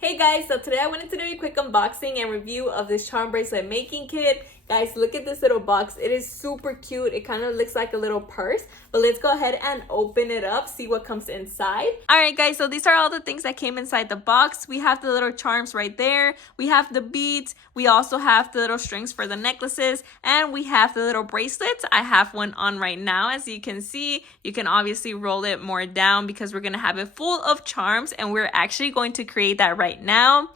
Hey guys, so today I wanted to do a quick unboxing and review of this charm bracelet making kit. Guys, look at this little box. It is super cute. It kind of looks like a little purse, but let's go ahead and open it up, see what comes inside. All right guys, so these are all the things that came inside the box. We have the little charms right there. We have the beads. We also have the little strings for the necklaces, and we have the little bracelets. I have one on right now. As you can see, you can obviously roll it more down because we're gonna have it full of charms, and we're actually going to create that right now.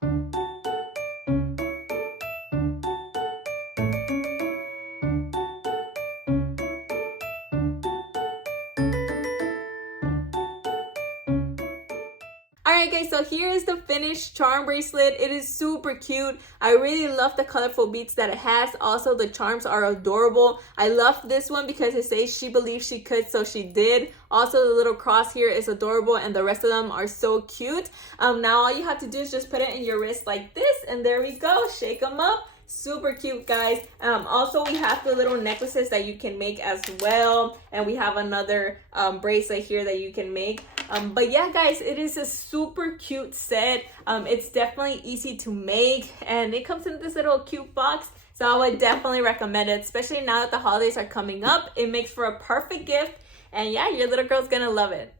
Alright guys, so here is the finished charm bracelet. It is super cute. I really love the colorful beads that it has. Also, the charms are adorable. I love this one because it says she believed she could, so she did. Also, the little cross here is adorable, and the rest of them are so cute. Now all you have to do is just put it in your wrist like this, and there we go. Shake them up. Super cute, guys. Also, we have the little necklaces that you can make as well, and we have another bracelet here that you can make. But yeah guys, it is a super cute set. It's definitely easy to make, and it comes in this little cute box, so I would definitely recommend it, especially now that the holidays are coming up. It makes for a perfect gift, and yeah, your little girl's gonna love it.